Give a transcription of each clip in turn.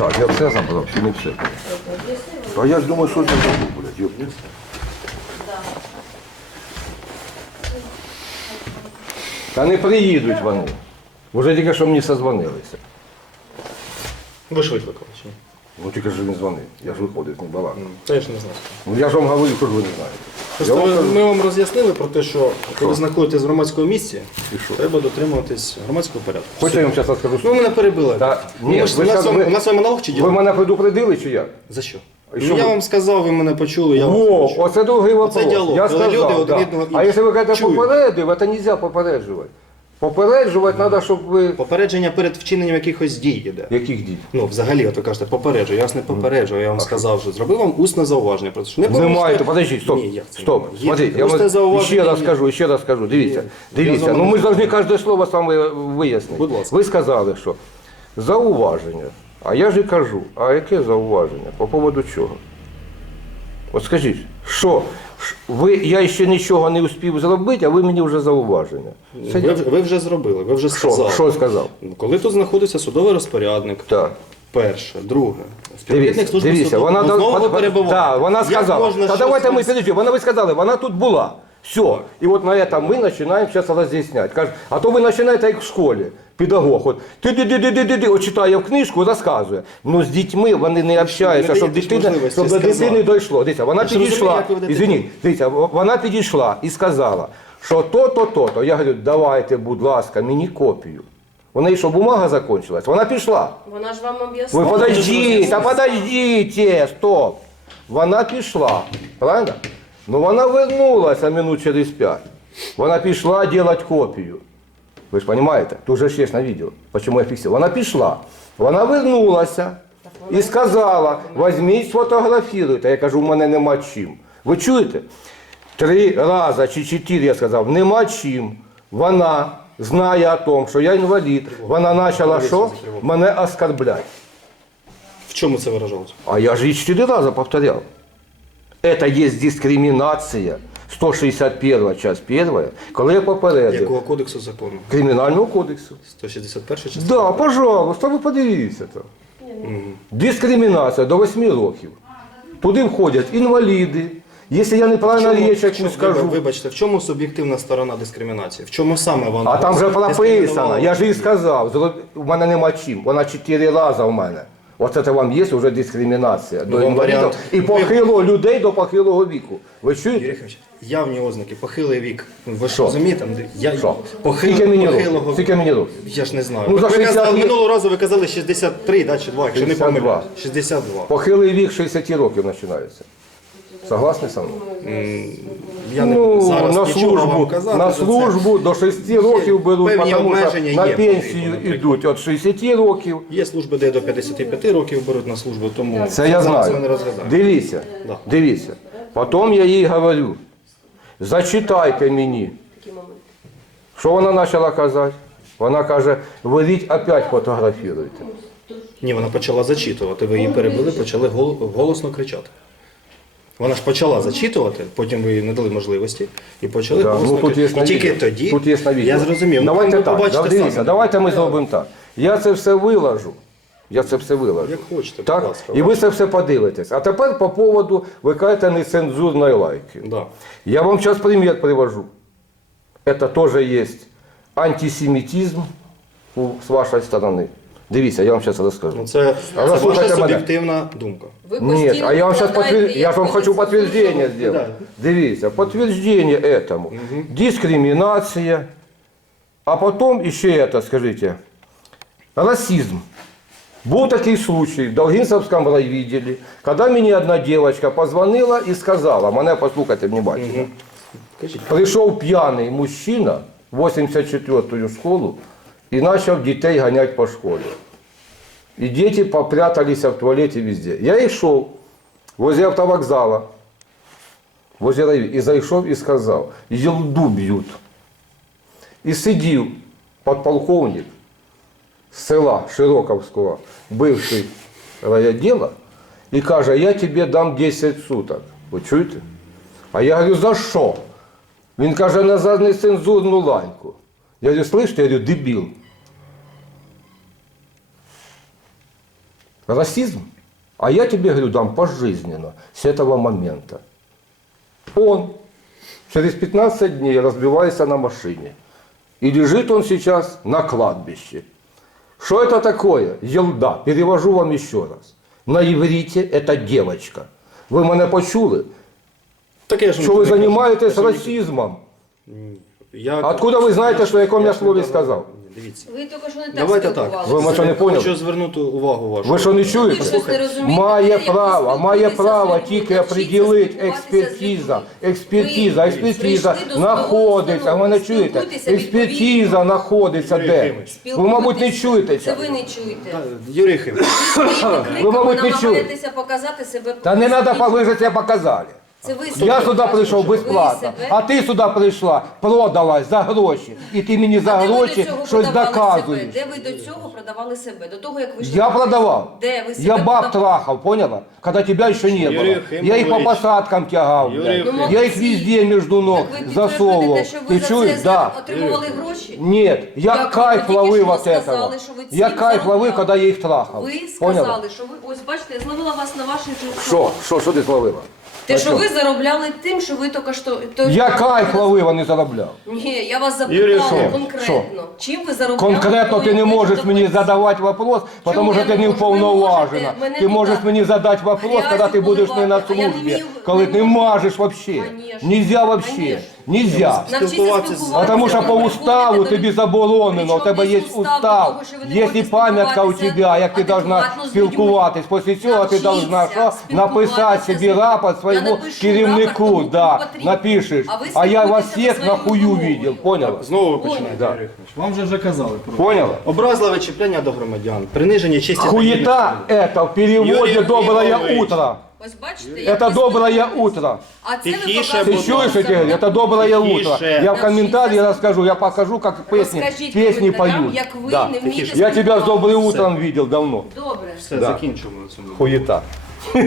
Так, я все забрав, чи не все? А я ж думаю, що це забув, блядь, ёпта. Та не приїдуть вони. Уже тільки що мені созвонилися. Ви ж викликали чи ні? Ну тільки що не дзвонив. Я ж виходив, не балакав. Та я ж не знаю. Ну я ж вам говорю, що ж ви не знаєте. Просто ми, ми вам роз'яснили про те, що коли знаходитесь в громадському місці, І що? треба дотримуватись громадського порядку. Хочете, я вам зараз розкажу? Ну, ви мене перебили. Та, Ну, ні, ми ж- ви у, нас, щас- з вами- ви- у нас з вами налог чи Ви мене предупредили чи як? За що? І що Ну, я ви? вам сказав, ви мене почули, я вас О, почув. оце другий вопрос. діалог, Я коли сказав, люди один да. одного А якщо ви кажете чують. попередив, це не можна попереджувати. Попереджувати треба, щоб ви... Попередження перед вчиненням якихось дій іде. Яких дій? Ну, взагалі, от ви кажете, попереджую. Я вас не попереджую, я вам сказав, що зробив вам усне зауваження про це. що Не Немає, то подождіть, стоп, Ні, як це стоп, немає? Є смотрите, я усне вам зауваження, ще раз є. скажу, ще раз скажу, дивіться, Я дивіться, вами ну ми не повинні кожне слово вами вияснити. Будь ласка. Ви сказали, що зауваження, а я ж і кажу, а яке зауваження, по поводу чого? От скажіть, що, ви, я ще нічого не успів зробити, а ви мені вже зауваження. Це Ви, ви вже зробили, ви вже що, сказали. що сказав? Коли тут знаходиться судовий розпорядник, Так. перше, друге, Дивіться, співробітник служби дивіться, суду, вона, ну, знову. Да, вона Як сказала. можна Та щось давайте ми підійдемо. Вона ви сказали, вона тут була. Все. І от на этом ми починаємо зараз роз'ясняти. Каже, а то ви починаєте як в школі. Педагог, от ти ди ди ди ди ди от читає в книжку, розказує. Ну з дітьми вони не общаються, не щоб дитина, щоб до дитини дійшло. Дивіться, вона підійшла. ви дивіться, вона підійшла і сказала, що то, то, то, то. Я говорю, давайте, будь ласка, мені копію. У неї що бумага закончилась? Вона пішла. Вона ж вам Ви об'яснила. подождіть, та подождіть, стоп. Вона пішла, правильно? Ну вона вернулася минут через п'ять. Вона пішла робити копію. Ви ж розумієте? Тут же ж є на відео. Чому я фіксую? Вона пішла. Вона вернулася і сказала, візьміть, сфотографіруйте. Я кажу, у мене нема чим. Ви чуєте? Три рази чи чотири я сказав, нема чим. Вона знає о том, що я інвалід. Вона почала що? Мене оскорблять. В чому це виражалося? А я же и четыре раза повторял. Это есть дискриминация. 161 часть 1, коли я попередив Якого кодексу закону? Кримінального кодексу. 161 частина? Да, пожалуйста, ви подивіться там. Дискримінація до 8 років. Туди входять інваліди. Якщо я неправильно річ якусь скажу, Вибачте, в чому суб'єктивна сторона дискримінації? В чому саме вона? а там вже прописано, я ж і сказав, у мене нема чим. Вона 4 рази у мене. Оце це вам є вже дискримінація до інвалідів і похилого людей до похилого віку. Ви чуєте? Явні ознаки, похилий вік. Ви Що? розумієте? Я? Похил, Скільки мені похилого? Скільки мені років? Я ж не знаю. Ну, за ви 60 казали, минулого разу ви казали 63, да, чи 2, якщо не 62. помиляюсь. 62. Похилий вік 60 років починається. Согласні со мною? Я не Ну, зараз на нічого вам службу, казати на за це. службу до 6 років беруть, певні тому що обмеження на є, пенсію наприклад. йдуть від 60 років. Є служби, де до 55 років беруть на службу, тому Це я зараз знаю. ми не розглядаємо. Дивіться, Да. дивіться. Потім я їй говорю, зачитайте мені. Що вона почала казати? Вона каже, беріть опять фотографіруйте. Ні, вона почала зачитувати, ви її перебили, почали гол- голосно кричати. Вона ж почала зачитувати, потім ви їй не дали можливості і почали Да, ну, тут є на І тільки відео. тоді Тут є на відео. я зрозумів. Ну, Давайте ви так, побачите да, дивіться, самі. давайте ми зробимо так. Я це все виложу. Я це все виложу. Як хочете, Так? будь ласка. І ви це все подивитесь. А тепер по поводу ви кажете нецензурної лайки. Да. Я вам сейчас пример привожу. Это тоже есть антисемитизм у- с вашей стороны. Дивіться, я вам сейчас расскажу. Ну, це, А це слухайте ваша мене. суб'єктивна думка. Ви Нет, постійно а я вам сейчас вкладаєте подтвер... я ж вам якусь хочу подтверждение нецензурну- сделать. Дивіться, подтверждение этому. Дискриминация. А потом еще это, скажите, расизм. Был такой случай в Долгинцевском райвидели, когда мне одна девочка позвонила и сказала, мене послухайте внимательно, Кажіть. Прийшов п'яний мужчина в 84-ю школу і почав дітей ганяти по школі. І діти попряталися в туалеті везде. Я йшов возле автовокзала, возле райві, і зайшов і сказав, єлду б'ють. І сидів подполковник з села Широковського, бивший райотдела, і каже, я тобі дам 10 суток. Ви чуєте? А я говорю, за що? Він каже, на за нецензурну ланьку. Я говорю, слышите, я говорю, дебіл. Расизм? А я тебе говорю, дам пожизненно с этого момента. Он через 15 дней разбивается на машине. И лежит он сейчас на кладбище. Что это такое? Елда. Перевожу вам еще раз. На иврите это девочка. Ви мене почули? Так я ж Що ви не кажу. займаєтесь Я ж не- расизмом? Я... Откуда ви знаєте, я що я якому я ж слові не давав. сказав? Дивіться. Ви тільки що не так Давайте так. спілкувалися. Ви, може, не поняли? Хочу звернути увагу вашу. Ви що не чуєте? щось не розумієте, Має ви право, має спілкуєтеся право людьми, тільки навчіться определити спілкуватися з експертиза. людьми. Експертиза, Ви експертиза прийшли до знаходиться. Ви установи, чуєте? Експертиза знаходиться де? Ви, мабуть, не чуєте Це цього. ви не чуєте. Юрій Єфимович, Ви, мабуть, не намагаєтеся показати себе. Та не треба, ви це показали. Це ви Я себе сюди покажете, прийшов що ви безплатно, себе- а ти сюди прийшла, продалась за гроші. І ти мені за А де ви до гроші цього щось продавали доказуєш. себе? Де ви до цього продавали себе? До того, як ви йшли Я на пенсію? продавал. Де ви себе Я баб продавали? трахал, поняла? Когда тебя еще не Юрий было. Ефимович. Я их по посадкам тягал. Юрий блядь. Ефимович. Я их везде между ног Так ви засовывал. підтверджуєте, що ви Ты за чуешь? це Да. отримували гроші? Нет, я Як ви кайф тільки ловил що от сказали, этого. що ви Я цим кайф ловил, заробляли. когда я их трахал. Ви Поняла? сказали, що ви ось бачите, я зловила вас на ваших же Що? Що, що ти зловила? Те, що ви заробляли тим, що ви тільки що. то- Я кайф ловив, а не заробляв. Ні, я вас Юрій запитала Ефимович, конкретно. Чим ви заробляли? Конкретно ти не можеш мені задавати вопрос, тому я що ти не не можу? Ви уповноважена. можете мене Ти можеш мені задати вопрос, грязю коли ти будеш не на поливати, а я не службі, вмію- коли не ти можу. можеш вообще. Конечно. Нельзя вообще. Конечно. Нельзя. Спілкуватися з- спілкуватися, Потому что по уставу тебе заборонено, у тебе є устав є і пам'ятка у тебе, як ти должна спілкуватись. Після цього ти должна що? написати собі рапорт своєму керівнику, да, напишеш. А я вас всіх на хую видел, поняла? знову ви починаєте, Да. Юрій. Вам же вже казали про Поняла? образливе чіпляння до громадян, приниження честі. та Хуета это в переводе доброе утро. Ось бачите, як Это ви доброе спілкуєтесь. утро. А це ви Тихіше, Ты будь показуєте. чуешь, что я тебе говорю? Это доброе утро. Тише. Я в комментарии расскажу, я покажу, как песни, Розкажіть песни коментарям, поют. як ви Да. не вмієте Я тебя с добрым спілкуватися. утром видел давно. Добре. Все, Да. закінчимо на цьому. Хуета. Це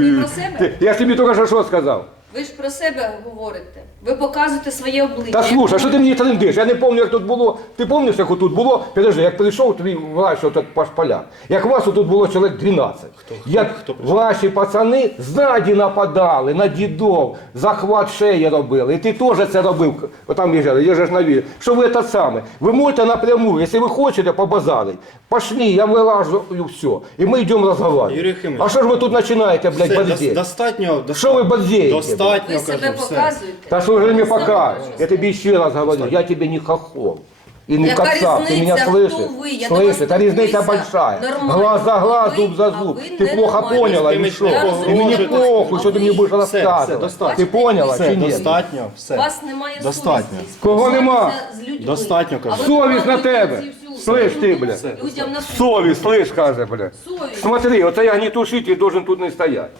ви про себе? Я ж тобі тільки що що сказав. Ви ж про себе говорите. Ви показуєте своє обличчя. Та слушай, що ти мені трендиш? Я не пам'ятаю, як тут було. Ти пам'ятаєш, як тут було? Підожди, як прийшов, тобі врач тут по шпалях. Як вас тут було чоловік 12. Хто? Як хто прийшов? ваші пацани ззаді нападали на дідов, захват шеї робили. І ти теж це робив. Отам їжджали, я ж на вірі. Що ви те саме? Ви можете напряму, якщо ви хочете побазарить, пошли, я вилажу і все. І ми йдемо Юрій розговорювати. Єфимович. А що ж ви тут починаєте, блядь, Все, бандити? достатньо, Що ви бадзеєте? Достатньо, Ви себе кажу, все. показуєте. Да что же мне покажешь? Показываете. Я тебе еще раз говорю, я тебе не хохол. И не Яка кацап, ты меня різниця, слышишь? хто ви? Я до Слышишь, вас это разница спілкуюся большая. нормально. Глаз за глаз, Ви- зуб за а зуб. ви Ты плохо ненормальні. поняла Ви или мені что? Я И розумію, мне що похуй, а что ты ви- мне будешь Все, рассказывать. все, достатньо. Ты поняла Все, чи нет? достатньо, У все. вас немає Достатньо. совісті. Кого нема? спілкуватися з людьми. Достатньо, кажу. А ви Совість на показуєте тебе. ці всю- Слышь ти, бля. Людям на Совесть, слышь, каже, бля. совість. Смотри, вот я огнетушитель должен тут не стоять.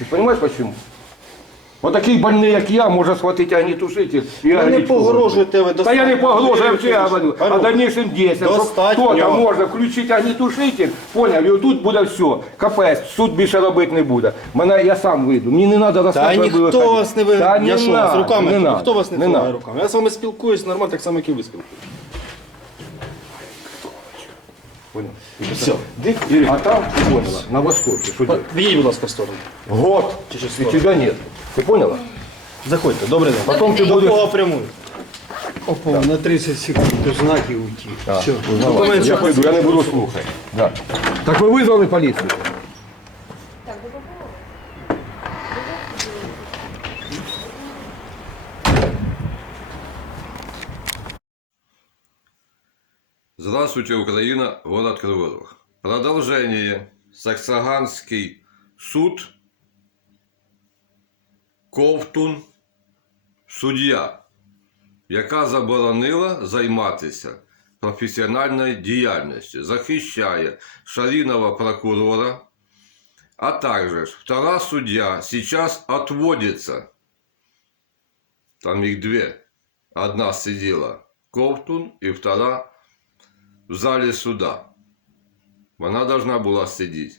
Ты понимаешь почему? Вот такие больные, как я, может схватить огнетушитель и не огнечку. погрожуйте ви, Да я не погрожую, я Ефимович, говорю. О хорош. дальнейшем действиях. Что Достатньо. Кто-то може включити огнетушитель, поняв, і тут буде все. Капець, суд більше робити не буде. Мене я сам вийду. Мені не треба Та розказувати. ніхто вас не ви... Та Я що, надо, з руками? не надо, ніхто вас не, не руками. Я з вами спілкуюсь нормально, так само, як і ви спілкуєтесь. Понял? Все. Дик, а там, поняла, на востоке, что делать? Відійдь, будь ласка, в сторону. Год, и тебя нет. Ты поняла? Заходьте, добрий день. Потом ты До будешь... кого прямують? Опа, на 30 секунд до знаків уйти. А, Все. узнавай. Документ Я що пойду, я не буду слухати. Да. Так ви визвали поліцію? Здравствуйте, Украина, город Кривой Рог. Продолжение. Саксаганский суд. Ковтун. Суддя, яка заборонила займатися професіональною діяльністю, захищає шаріного прокурора, а также ж втора судья сейчас отводится. Там их две. Одна сидела Ковтун и втора в зале суда. Вона должна була сидіти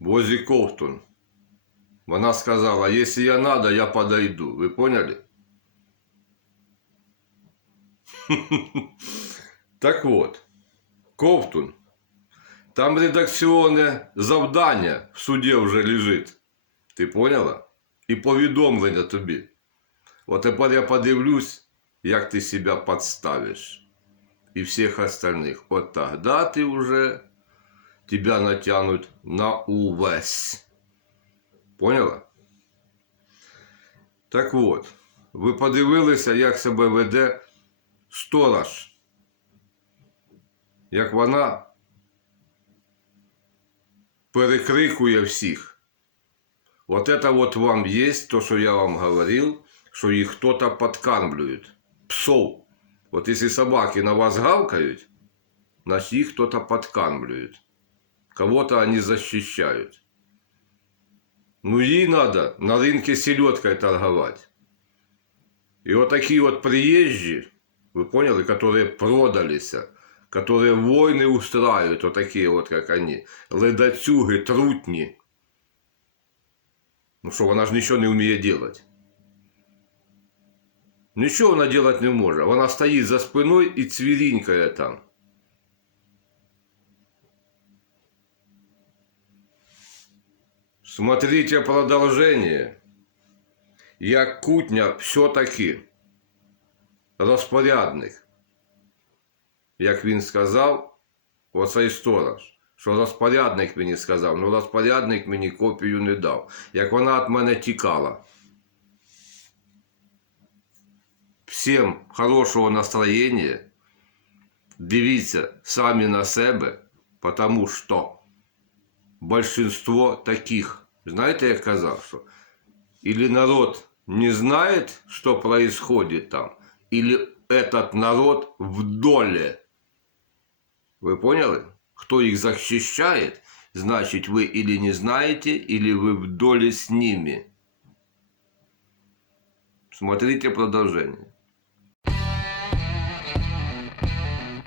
возле Ковтун. Вона сказала, если я надо, я подойду. Вы поняли? Так вот, Ковтун Там редакціонне завдання в суді вже лежить. Ти поняла? І повідомлення тобі. От тепер я подивлюсь, як ти себе подставиш. И всех остальных. Вот тогда ты уже тебя натянут на увесь. Поняла? Так от, ви подивилися, як себе веде сторож. Як вона перекрикує всіх. Вот это вот вам есть то, что я вам говорил, что их кто-то подкармливает. Псов. Вот если собаки на вас гавкают, значит их кто-то подкармливает. Кого-то они защищают. Ну ей надо на рынке селедкой торговать. И вот такие вот приезжие, вы поняли, которые продались, которые войны устраивают, вот такие вот, как они, ледацюги, трутни. Ну что, она же ничего не умеет делать. Нічого вона делать не може. Вона стоїть за спиною і цвірінькає там. Смотрите продовжение. Як кутня все-таки розпорядник. Як він сказав, оцей сторож, що розпорядник мені сказав, ну розпорядник мені копію не дав. Як вона від мене тікала. Всем хорошего настроения. Дивіться самі на себе, потому що большинство таких, знаєте, як казав, що или народ не знает, что происходит там, или этот народ в доле. Вы поняли? Кто их защищает, значит вы или не знаете, или вы в доле с ними. Смотрите продолжение.